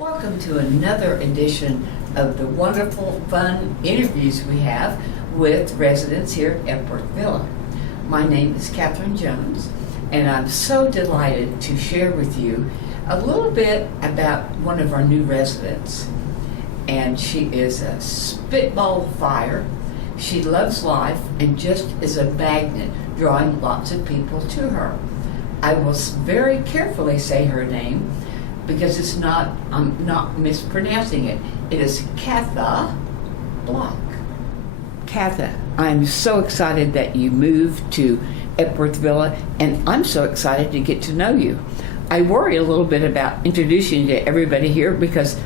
Welcome to another edition of the wonderful, fun interviews we have with residents here at Epworth Villa. My name is Catherine Jones, and I'm so delighted to share with you a little bit about one of our new residents. And she is a spitball of fire. She loves life and just is a magnet, drawing lots of people to her. I will very carefully say her name, because I'm not mispronouncing it. It is Catha Block. Catha, I'm so excited that you moved to Epworth Villa, and I'm so excited to get to know you. I worry a little bit about introducing you to everybody here because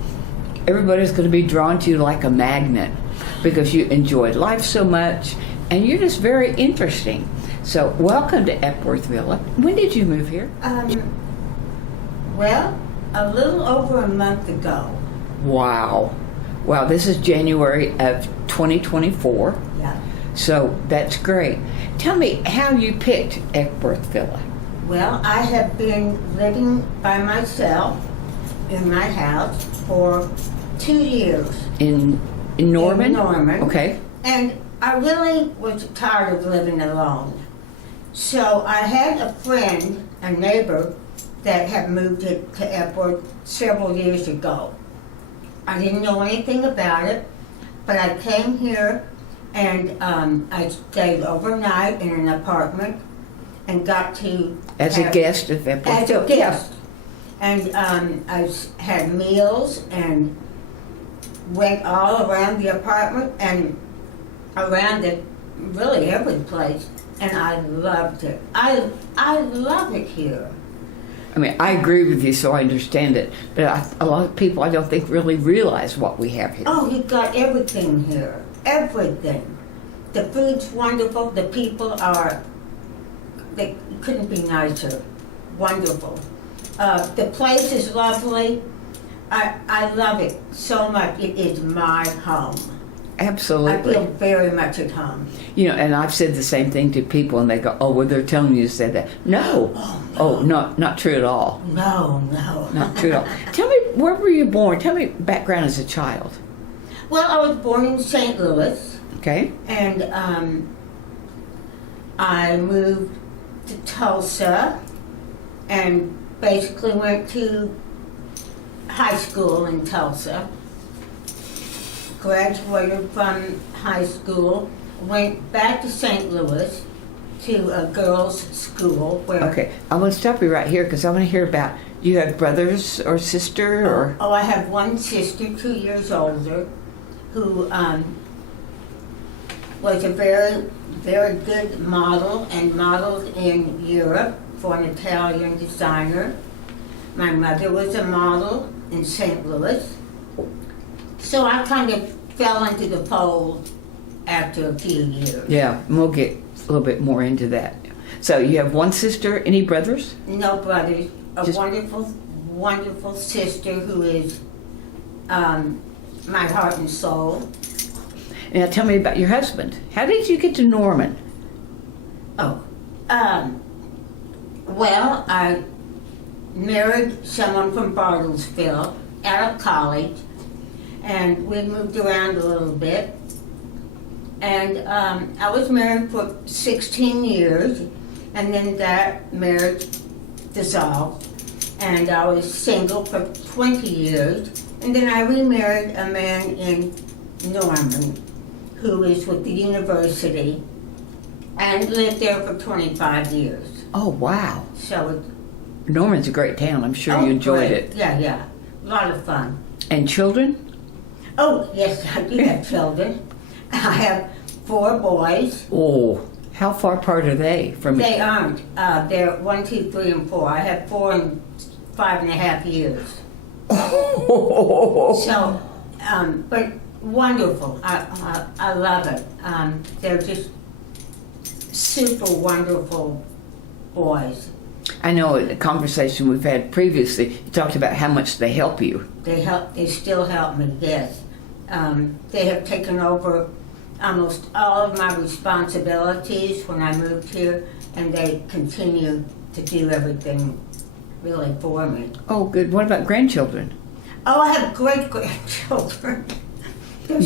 everybody's going to be drawn to you like a magnet because you enjoy life so much, and you're just very interesting. So welcome to Epworth Villa. When did you move here? Well, a little over a month ago. Wow, this is January of 2024. Yeah. So that's great. Tell me how you picked Epworth Villa. Well, I have been living by myself in my house for 2 years. In Norman? In Norman. Okay. And I really was tired of living alone. So I had a friend, a neighbor, that had moved it to Epworth several years ago. I didn't know anything about it, but I came here and I stayed overnight in an apartment and got to As a guest of Epworth as a Villa. guest. And I had meals and went all around the apartment and around it, really every place, and I loved it. I love it here. I mean, I agree with you, so I understand it. But a lot of people, I don't think, really realize what we have here. Oh, you've got everything here. Everything. The food's wonderful. The people they couldn't be nicer. Wonderful. The place is lovely. I love it so much. It is my home. Absolutely. I feel very much at home. You know, and I've said the same thing to people, and they go, "Oh, well, they're telling you to say that." No. Oh, not true at all. No. Not true at all. Tell me, where were you born? Tell me background as a child. Well, I was born in St. Louis. Okay. And I moved to Tulsa and basically went to high school in Tulsa. Graduated from high school, went back to St. Louis to a girls' school where... Okay, I'm going to stop you right here because I want to hear about, you have brothers or sister or... Oh, I have one sister, 2 years older, who was a very, very good model and modeled in Europe for an Italian designer. My mother was a model in St. Louis. So I kind of fell into the fold after a few years. Yeah, and we'll get a little bit more into that. So you have one sister, any brothers? No brothers. Just wonderful, wonderful sister who is my heart and soul. Now tell me about your husband. How did you get to Norman? Oh, well, I married someone from Bartlesville out of college, and we moved around a little bit. And I was married for 16 years, and then that marriage dissolved, and I was single for 20 years, and then I remarried a man in Norman who is with the university and lived there for 25 years. Oh, wow. So Norman's a great town. I'm sure you enjoyed great. it. Yeah. A lot of fun. And children? Oh, yes, I do have children. I have 4 boys. Oh, how far apart are they from They aren't. They're 1, 2, 3, and 4. I have 4 in 5.5 years. So, but wonderful. I love it. They're just super wonderful boys. I know in the conversation we've had previously, you talked about how much they help you. They still help me, yes. They have taken over almost all of my responsibilities when I moved here, and they continue to do everything really for me. Oh, good. What about grandchildren? Oh, I have great grandchildren.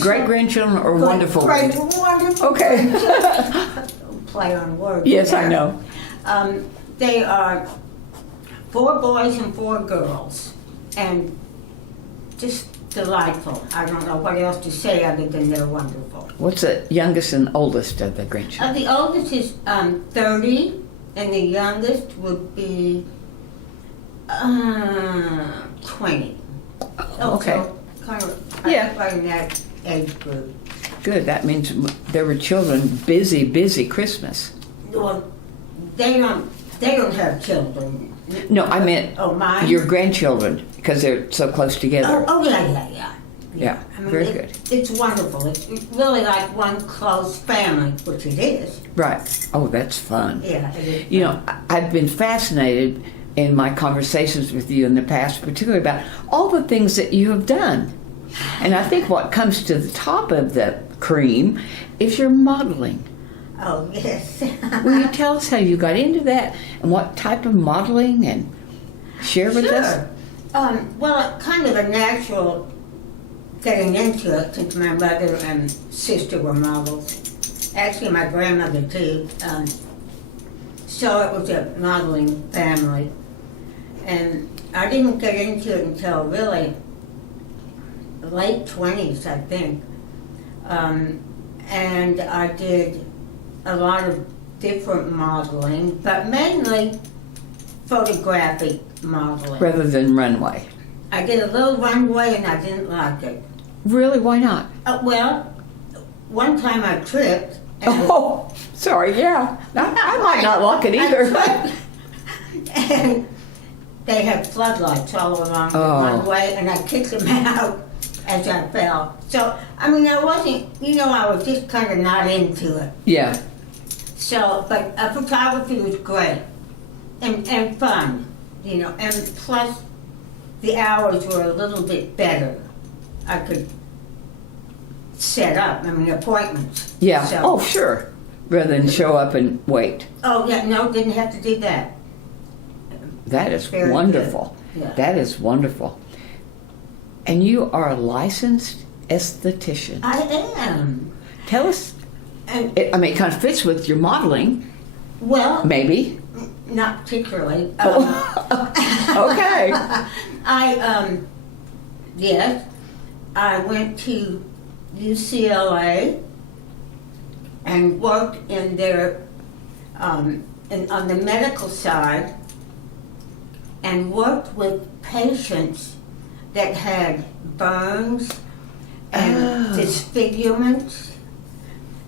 Great grandchildren or wonderful? Great, wonderful. Okay. Play on words. Yes, there. I know. They are 4 boys and 4 girls, and just delightful. I don't know what else to say other than they're wonderful. What's the youngest and oldest of the grandchildren? The oldest is 30, and the youngest would be 20. Okay. So kind of right in that age group. Good. That means there were children. Busy Christmas. Well, they don't have children. No, I meant mine? your grandchildren, because they're so close together. Yeah. I mean, very good. It's wonderful. It's really like one close family, which it is. Right. Oh, that's fun. Yeah, it is. You know, I've been fascinated in my conversations with you in the past, particularly about all the things that you have done. And I think what comes to the top of the cream is your modeling. Oh, yes. Will you tell us how you got into that and what type of modeling, and share with us? Well, kind of a natural getting into it since my mother and sister were models. Actually, my grandmother too. So it was a modeling family. And I didn't get into it until really late 20s, I think. And I did a lot of different modeling, but mainly photographic modeling. Rather than runway. I did a little runway and I didn't like it. Really? Why not? Well, one time I tripped. And Oh, sorry, yeah. I might not like it either. And they had floodlights all along the runway, and I kicked them out as I fell. So, I mean, I wasn't, I was just kind of not into it. Yeah. So, but photography was great and fun, and plus the hours were a little bit better. I could set up, appointments. Yeah. So, Oh, sure. Rather than show up and wait. Oh, yeah, no, didn't have to do that. That is Very wonderful. good. Yeah. That is wonderful. And you are a licensed esthetician. I am. Tell us. And, It kind of fits with your modeling, well, maybe. not particularly. Okay. Yes, I went to UCLA and worked in their, on the medical side, and worked with patients that had burns and disfigurements,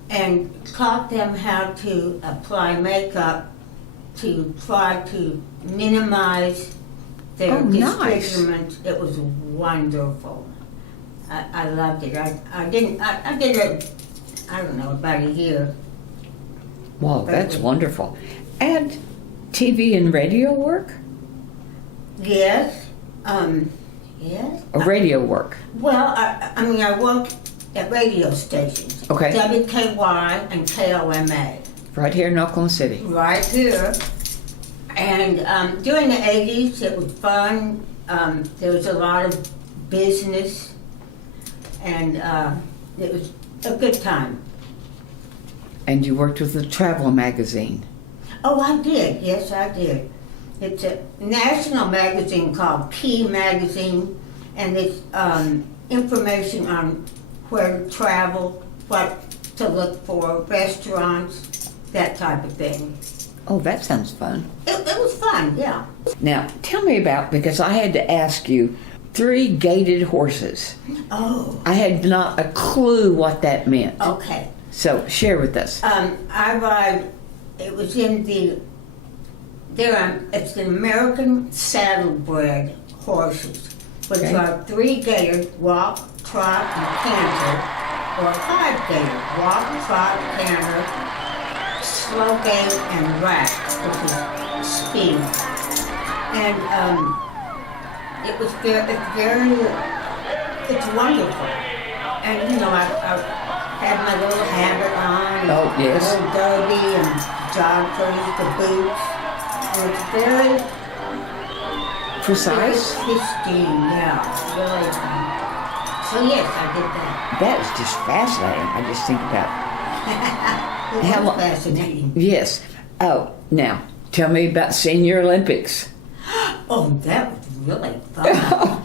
and taught them how to apply makeup to try to minimize their disfigurement. Nice. It was wonderful. I loved it. I did it, I don't know, about a year. Wow, that's wonderful. And TV and radio work? Yes. Yes. Radio work. Well, I worked at radio stations. Okay. WKY and KOMA. Right here in Oklahoma City. Right here. And during the 80s, it was fun. There was a lot of business, and it was a good time. And you worked with the travel magazine. Oh, I did. Yes, I did. It's a national magazine called Key Magazine, and it's information on where to travel, what to look for, restaurants, that type of thing. Oh, that sounds fun. It was fun, yeah. Now, tell me about, because I had to ask you, 3 gaited horses. Oh. I had not a clue what that meant. Okay. So, share with us. I ride, it was in it's the American saddlebred horses, which are 3-gaitered, walk, trot, and canter, or 5-gaitered, walk, trot, canter, slow gait, and rack, which is speed. And it's wonderful. And I had my little habit on, Oh, yes. a little derby and joggers, the boots. And it's very precise? Pristine, yeah, really. So yes, I did that. That is just fascinating. I just think about It How was lo- fascinating. yes. Oh, now tell me about Senior Olympics. Oh, that was really fun.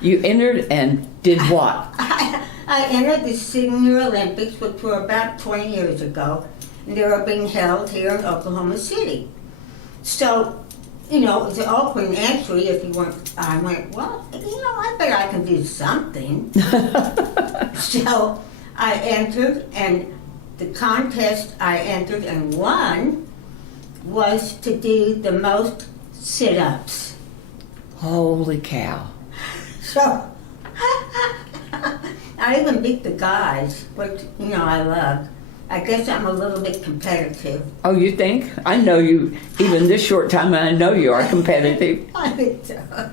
You entered and did what? I entered the Senior Olympics, which were about 20 years ago, and they were being held here in Oklahoma City. So, it was an open entry if you weren't. I went, well, I bet I can do something. So I entered, and the contest I entered and won was to do the most sit-ups. Holy cow. So I even beat the guys, which, I love. I guess I'm a little bit competitive. Oh, you think? I know you, even this short time, and I know you are competitive. I think so.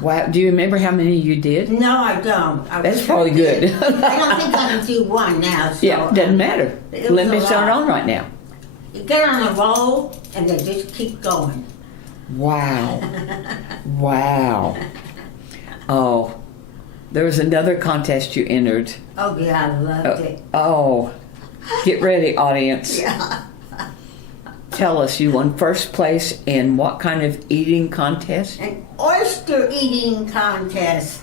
Wow. Do you remember how many you did? No, I don't. I That's wish I probably did. good. I don't think I can do one now. So, Yeah, doesn't matter. it was Olympics a aren't lot. on right now. You get on a roll, and they just keep going. Wow. Wow. Oh, there was another contest you entered. Oh, yeah, I loved it. Oh, get ready, audience. Yeah. Tell us, you won first place in what kind of eating contest? An oyster eating contest.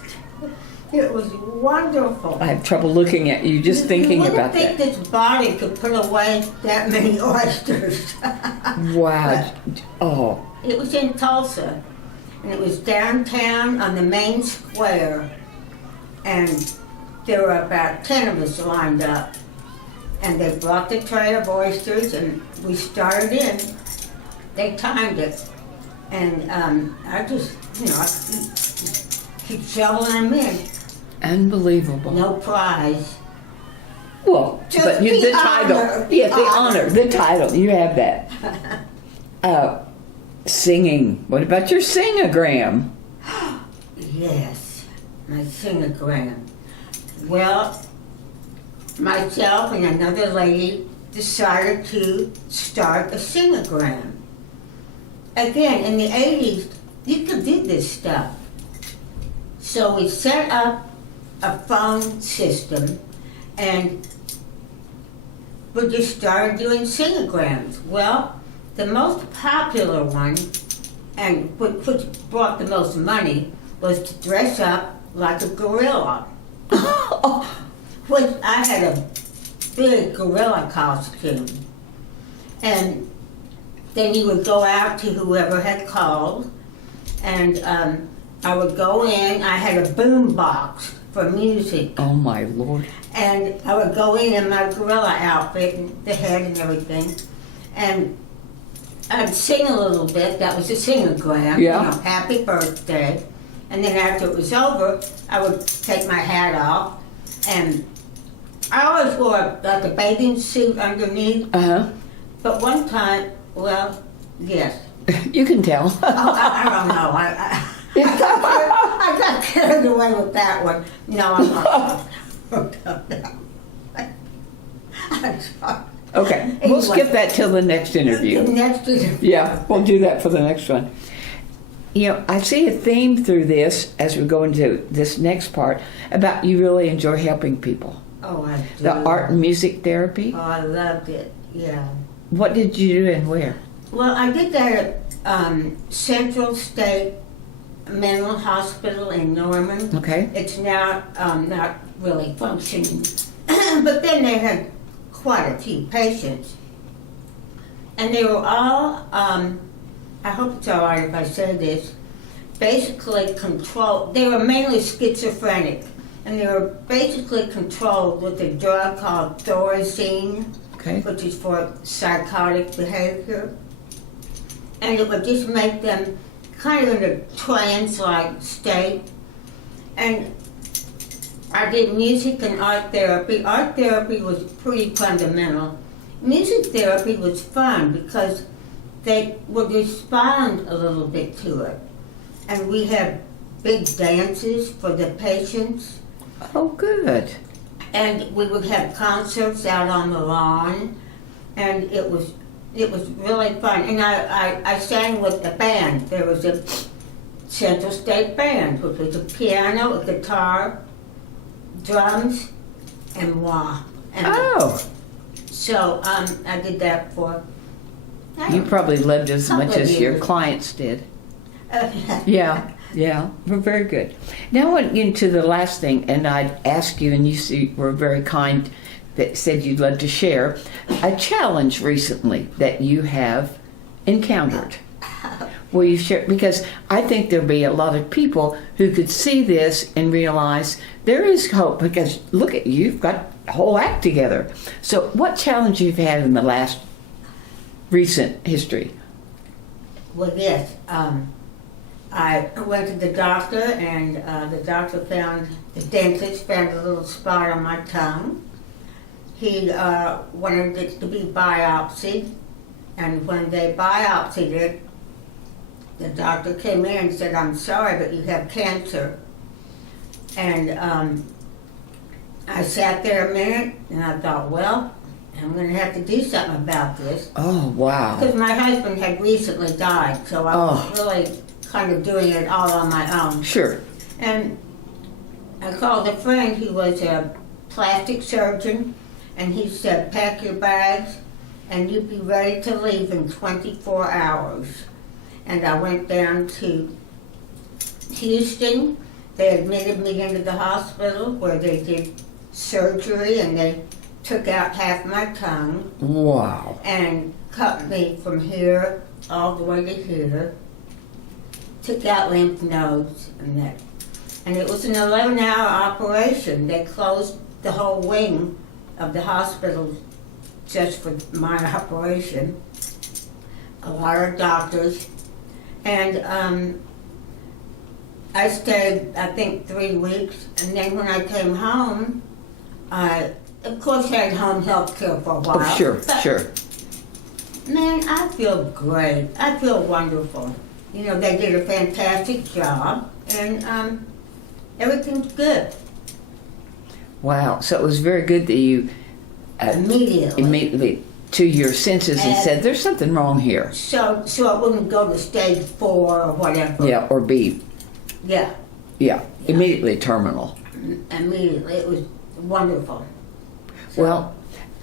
It was wonderful. I have trouble looking at you just thinking about You wouldn't that. think this body could put away that many oysters. Wow. Oh, It was in Tulsa, and it was downtown on the main square, and there were about 10 of us lined up, and they brought the tray of oysters, and we started in. They timed it, and I just, I keep shoveling them in. unbelievable. No prize. Well, Just but the the title. honor. Yeah, the honor, the title. You have that. Singing. What about your sing-o-gram? Yes, my singogram. Well, myself and another lady decided to start a singogram. Again, in the 80s, you could do this stuff. So we set up a phone system, and we just started doing singograms. Well, the most popular one, and which brought the most money, was to dress up like a gorilla. Which I had a big gorilla costume. And then you would go out to whoever had called, and I would go in. I had a boom box for music. Oh my Lord. And I would go in my gorilla outfit, and the head and everything, and I'd sing a little bit. That was a singogram. Yeah. Happy birthday. And then after it was over, I would take my hat off, and I always wore like a bathing suit underneath. Uh-huh. But one time, well, yes. You can tell. Oh, I don't know. I got carried away with that one. No, I'm not. I'm sorry. Okay, we'll Anyway. skip that till the next interview. Next is Yeah, we'll do that for the next one. I see a theme through this as we go into this next part about you really enjoy helping people. Oh, I do. The art and music therapy. Oh, I loved it. Yeah. What did you do and where? Well, I did that at Central State Mental Hospital in Norman. Okay. It's now not really functioning, but then they had quite a few patients, and they were all. I hope it's all right if I say this. Basically controlled. They were mainly schizophrenic, and they were basically controlled with a drug called Thorazine, Okay. which is for psychotic behavior. And it would just make them kind of in a trance-like state. And I did music and art therapy. Art therapy was pretty fundamental. Music therapy was fun because they would respond a little bit to it. And we had big dances for the patients. Oh, good. And we would have concerts out on the lawn, and it was really fun. And I sang with the band. There was Central State Band, which was a piano, a guitar, drums, and wah. And Oh, so I did that for. you probably loved it as Couple much of as your years. clients did. Yeah. Yeah, well, very good. Now I want to get into the last thing, and I'd ask you, and were very kind that said you'd love to share, a challenge recently that you have encountered. Will you share? Because I think there'll be a lot of people who could see this and realize there is hope, because look at you, you've got a whole act together. So what challenge you've had in the last recent history? Well, yes. I went to the doctor, and the dentist found a little spot on my tongue. He wanted it to be biopsied, and when they biopsied it, the doctor came in and said, "I'm sorry, but you have cancer." And I sat there a minute, and I thought, well, I'm going to have to do something about this. Oh, wow. Because my husband had recently died, so I was really kind of doing it all on my own. Sure. And I called a friend who was a plastic surgeon, and he said, pack your bags and you'd be ready to leave in 24 hours. And I went down to Houston. They admitted me into the hospital where they did surgery, and they took out half my tongue. Wow. And cut me from here all the way to here. Took out lymph nodes and that. And it was an 11-hour operation. They closed the whole wing of the hospital just for my operation. A lot of doctors. And I stayed, I think, 3 weeks. And then when I came home, I, of course, had home health care for a while. Oh, sure, but, sure. Man, I feel great. I feel wonderful. You know, they did a fantastic job, and everything's good. Wow. So it was very good that you immediately to your senses and said, there's something wrong here. So I wouldn't go to stage 4 or whatever. Yeah, or B. Yeah. Yeah, immediately terminal. Immediately. It was wonderful. Well,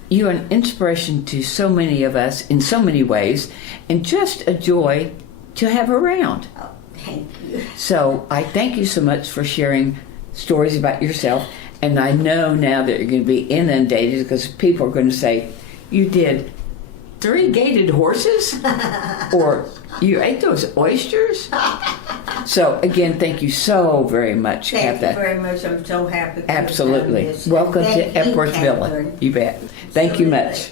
you're an inspiration to so many of us in so many ways, and just a joy to have around. Oh, thank you. So I thank you so much for sharing stories about yourself, and I know now that you're going to be inundated because people are going to say, you did 3 gated horses? Or you ate those oysters? So again, thank you so very much, Thank Catha. you very much. I'm so happy. Absolutely. Welcome to Epworth Villa. You bet. Thank you much.